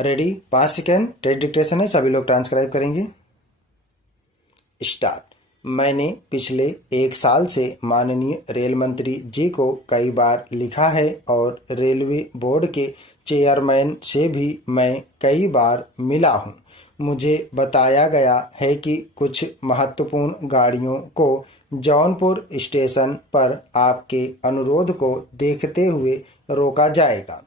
Ready? 5 second test dictation है, सभी लोग ट्रांसक्राइब करेंगे। स्टार्ट। मैंने पिछले 1 साल से माननीय रेल मंत्री जी को कई बार लिखा है और रेलवे बोर्ड के चेयरमैन से भी मैं कई बार मिला हूं। मुझे बताया गया है कि कुछ महत्वपूर्ण गाड़ियों को जौनपुर स्टेशन पर आपके अनुरोध को देखते हुए रोका जाएगा।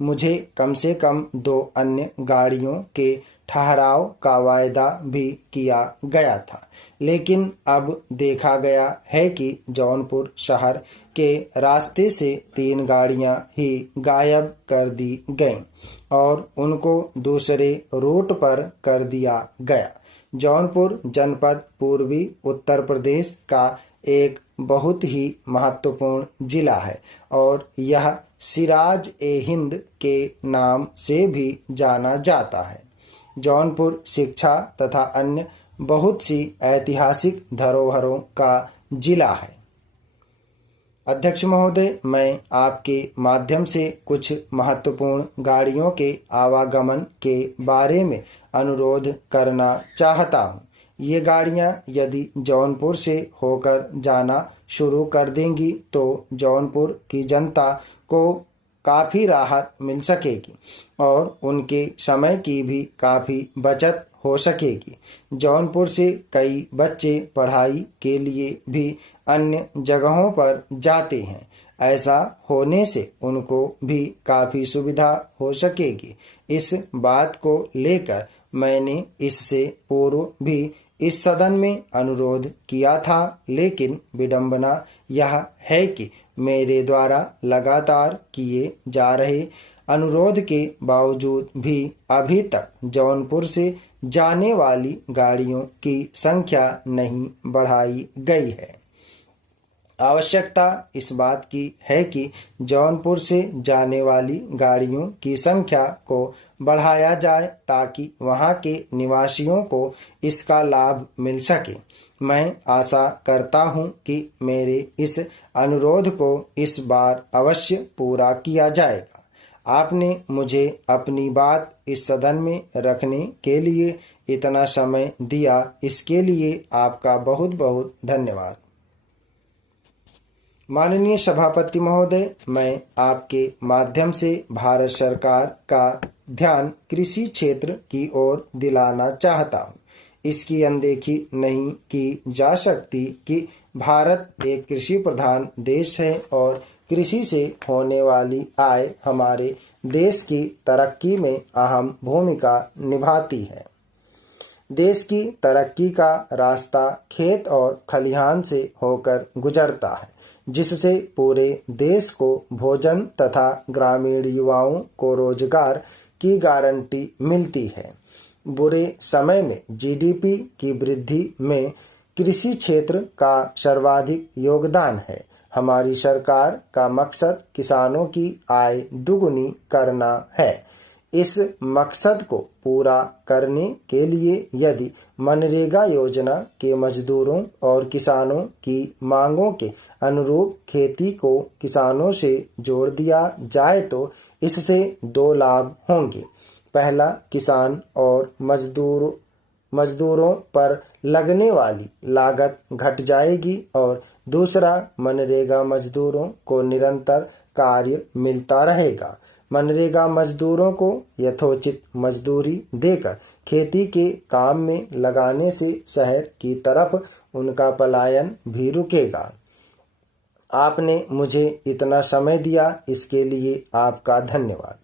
मुझे कम से कम 2 अन्य गाड़ियों के ठहराव का वायदा भी किया गया था, लेकिन अब देखा गया है कि जौनपुर शहर के रास्ते से 3 गाड़ियां ही गायब कर दी गईं और उनको दूसरे रूट पर कर दिया गया। जौनपुर जनपद पूर्वी उत्तर प्रदेश का एक बहुत ही महत्वपूर्ण जिला है और यह सिराज ए हिंद के नाम से भी जाना जाता है। जौनपुर शिक्षा तथा अन्य बहुत सी ऐतिहासिक धरोहरों का जिला है। अध्यक्ष महोदय, मैं आपके माध्यम से कुछ महत्वपूर्ण गाड़ियों के आवागमन के बारे में अनुरोध करना चाहता हूं। ये गाड़ियां यदि जौनपुर से होकर जाना शुरू कर देंगी तो जौनपुर की जनता को काफ़ी राहत मिल सकेगी और उनके समय की भी काफ़ी बचत हो सकेगी। जौनपुर से कई बच्चे पढ़ाई के लिए भी अन्य जगहों पर जाते हैं। ऐसा होने से उनको भी काफ़ी सुविधा हो सकेगी। इस बात को लेकर मैंने इससे पूर्व भी इस सदन में अनुरोध किया था, लेकिन विडंबना यह है कि मेरे द्वारा लगातार किए जा रहे अनुरोध के बावजूद भी अभी तक जौनपुर से जाने वाली गाड़ियों की संख्या नहीं बढ़ाई गई है। आवश्यकता इस बात की है कि जौनपुर से जाने वाली गाड़ियों की संख्या को बढ़ाया जाए ताकि वहां के निवासियों को इसका लाभ मिल सके। मैं आशा करता हूं कि मेरे इस अनुरोध को इस बार अवश्य पूरा किया जाएगा। आपने मुझे अपनी बात इस सदन में रखने के लिए इतना समय दिया, इसके लिए आपका बहुत बहुत धन्यवाद। माननीय सभापति महोदय, मैं आपके माध्यम से भारत सरकार का ध्यान कृषि क्षेत्र की ओर दिलाना चाहता हूँ। इसकी अनदेखी नहीं की जा सकती कि भारत एक कृषि प्रधान देश है और कृषि से होने वाली आय हमारे देश की तरक्की में अहम भूमिका निभाती है। देश की तरक्की का रास्ता खेत और खलिहान से होकर गुजरता है, जिससे पूरे देश को भोजन तथा ग्रामीण युवाओं को रोजगार की गारंटी मिलती है। बुरे समय में जीडीपी की वृद्धि में कृषि क्षेत्र का सर्वाधिक योगदान है। हमारी सरकार का मकसद किसानों की आय दुगुनी करना है। इस मकसद को पूरा करने के लिए यदि मनरेगा योजना के मजदूरों और किसानों की मांगों के अनुरूप खेती को किसानों से जोड़ दिया जाए तो इससे 2 लाभ होंगे। पहला, किसान और मजदूरों पर लगने वाली लागत घट जाएगी और दूसरा, मनरेगा मजदूरों को निरंतर कार्य मिलता रहेगा। मनरेगा मजदूरों को यथोचित मजदूरी देकर खेती के काम में लगाने से शहर की तरफ उनका पलायन भी रुकेगा। आपने मुझे इतना समय दिया, इसके लिए आपका धन्यवाद।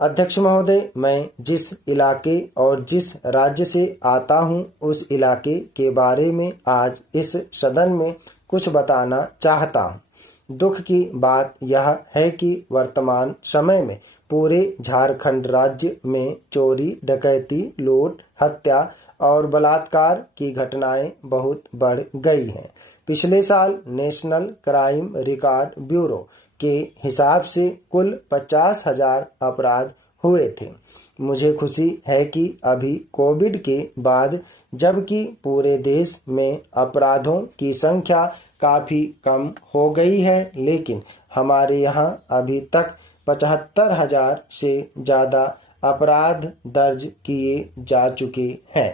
अध्यक्ष महोदय, मैं जिस इलाके और जिस राज्य से आता हूं, उस इलाके के बारे में आज इस सदन में कुछ बताना चाहता हूं। दुख की बात यह है कि वर्तमान समय में पूरे झारखंड राज्य में चोरी, डकैती, लूट, हत्या और बलात्कार की घटनाएं बहुत बढ़ गई हैं। पिछले साल नेशनल क्राइम रिकॉर्ड ब्यूरो के हिसाब से कुल 50,000 अपराध हुए थे। मुझे खुशी है कि अभी कोविड के बाद, जबकि पूरे देश में अपराधों की संख्या काफ़ी कम हो गई है, लेकिन हमारे यहाँ अभी तक 75,000 से ज़्यादा अपराध दर्ज किए जा चुके हैं।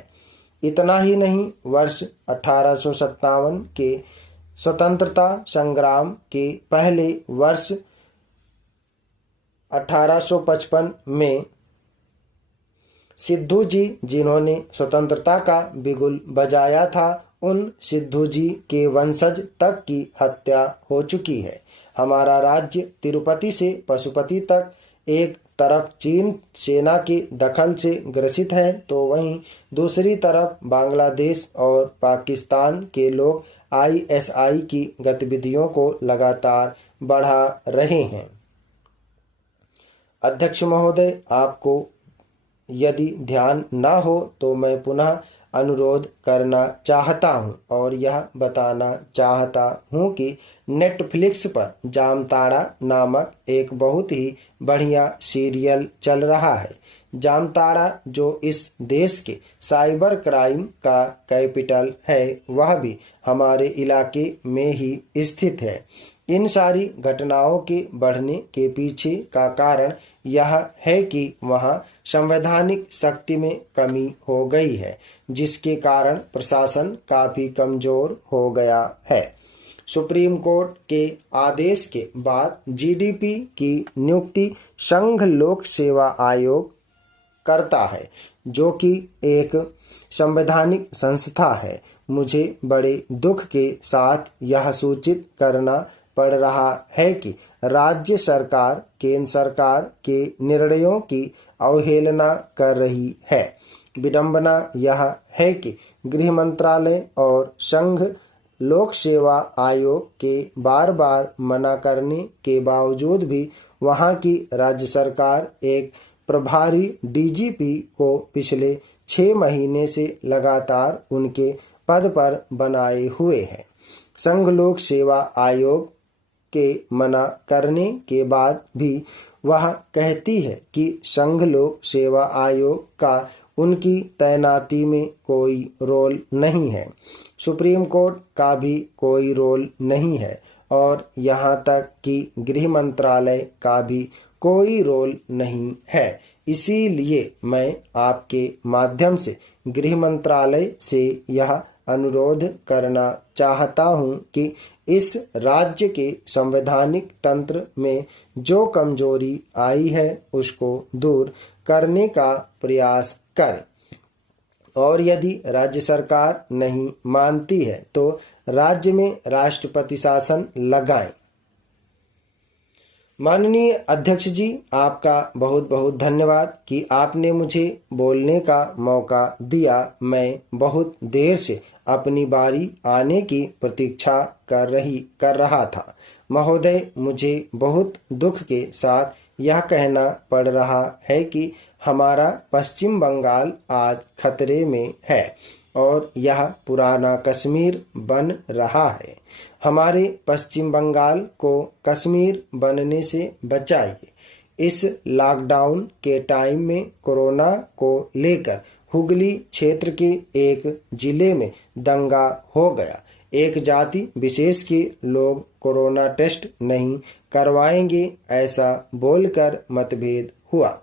इतना ही नहीं, वर्ष 1857 के स्वतंत्रता संग्राम के पहले वर्ष 1855 में सिद्धू जी, जिन्होंने स्वतंत्रता का बिगुल बजाया था, उन सिद्धू जी के वंशज तक की हत्या हो चुकी है। हमारा राज्य तिरुपति से पशुपति तक एक तरफ चीन सेना के दखल से ग्रसित है, तो वहीं दूसरी तरफ बांग्लादेश और पाकिस्तान के लोग आईएसआई की गतिविधियों को लगातार बढ़ा रहे हैं। अध्यक्ष महोदय, आपको यदि ध्यान न हो तो मैं पुनः अनुरोध करना चाहता हूं और यह बताना चाहता हूं कि नेटफ्लिक्स पर जामताड़ा नामक एक बहुत ही बढ़िया सीरियल चल रहा है। जामताड़ा, जो इस देश के साइबर क्राइम का कैपिटल है, वह भी हमारे इलाके में ही स्थित है। इन सारी घटनाओं के बढ़ने के पीछे का कारण यह है कि वहां संवैधानिक शक्ति में कमी हो गई है, जिसके कारण प्रशासन काफी कमजोर हो गया है। सुप्रीम कोर्ट के आदेश के बाद जीडीपी की नियुक्ति संघ लोक सेवा आयोग करता है, जो कि एक संवैधानिक संस्था है। मुझे बड़े दुख के साथ यह सूचित करना पड़ रहा है कि राज्य सरकार केंद्र सरकार के निर्णयों की अवहेलना कर रही है। विडंबना यह है कि गृह मंत्रालय और संघ लोक सेवा आयोग के बार बार मना करने के बावजूद भी वहां की राज्य सरकार एक प्रभारी डीजीपी को पिछले 6 महीने से लगातार उनके पद पर बनाए हुए है। संघ लोक सेवा आयोग के मना करने के बाद भी वह कहती है कि संघ लोक सेवा आयोग का उनकी तैनाती में कोई रोल नहीं है। सुप्रीम कोर्ट का भी कोई रोल नहीं है और यहाँ तक कि गृह मंत्रालय का भी कोई रोल नहीं है। इसीलिए मैं आपके माध्यम से गृह मंत्रालय से यह अनुरोध करना चाहता हूं कि इस राज्य के संवैधानिक तंत्र में जो कमजोरी आई है उसको दूर करने का प्रयास करें और यदि राज्य सरकार नहीं मानती है तो राज्य में राष्ट्रपति शासन लगाएं। माननीय अध्यक्ष जी, आपका बहुत बहुत धन्यवाद कि आपने मुझे बोलने का मौका दिया। मैं बहुत देर से अपनी बारी आने की प्रतीक्षा कर रहा था। महोदय, मुझे बहुत दुख के साथ यह कहना पड़ रहा है कि हमारा पश्चिम बंगाल आज खतरे में है और यह पुराना कश्मीर बन रहा है। हमारे पश्चिम बंगाल को कश्मीर बनने से बचाइए। इस लॉकडाउन के टाइम में कोरोना को लेकर हुगली क्षेत्र के एक जिले में दंगा हो गया। एक जाति विशेष के लोग कोरोना टेस्ट नहीं करवाएंगे ऐसा बोलकर मतभेद हुआ,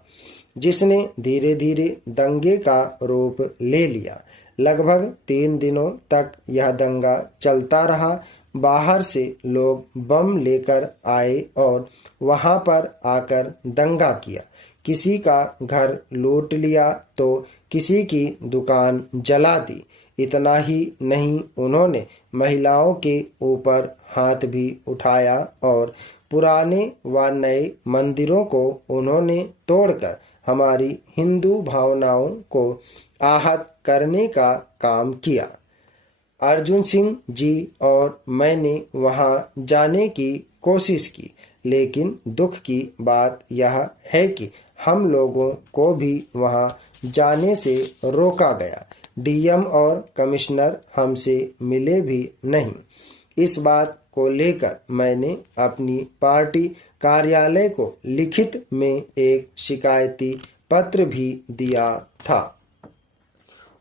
जिसने धीरे धीरे दंगे का रूप ले लिया। लगभग 3 दिनों तक यह दंगा चलता रहा। बाहर से लोग बम लेकर आए और वहां पर आकर दंगा किया। किसी का घर लूट लिया तो किसी की दुकान जला दी। इतना ही नहीं, उन्होंने महिलाओं के ऊपर हाथ भी उठाया और पुराने व नए मंदिरों को उन्होंने तोड़कर हमारी हिंदू भावनाओं को आहत करने का काम किया। अर्जुन सिंह जी और मैंने वहां जाने की कोशिश की, लेकिन दुख की बात यह है कि हम लोगों को भी वहां जाने से रोका गया। डीएम और कमिश्नर हमसे मिले भी नहीं। इस बात को लेकर मैंने अपनी पार्टी कार्यालय को लिखित में एक शिकायती पत्र भी दिया था।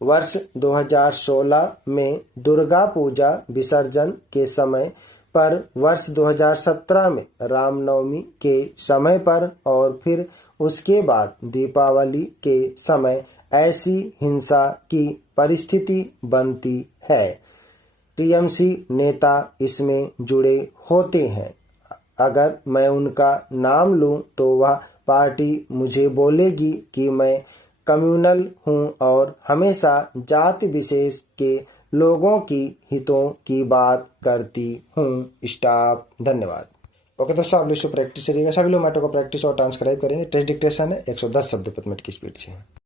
वर्ष 2016 में दुर्गा पूजा विसर्जन के समय पर वर्ष 2017 में रामनवमी के समय पर और फिर उसके बाद दीपावली के समय ऐसी हिंसा की परिस्थिति बनती है। टीएमसी नेता इसमें जुड़े होते हैं। अगर मैं उनका नाम लूं तो वह पार्टी मुझे बोलेगी कि मैं कम्युनल हूं और हमेशा जाति विशेष के लोगों की हितों की बात करती हूं। स्टाफ धन्यवाद। ओके दोस्तों, आप लोग प्रैक्टिस करिएगा। सभी लोग मैटर को प्रैक्टिस और ट्रांसक्राइब करेंगे। टेस्ट डिक्टेशन है 110 शब्द प्रति मिनट की स्पीड से।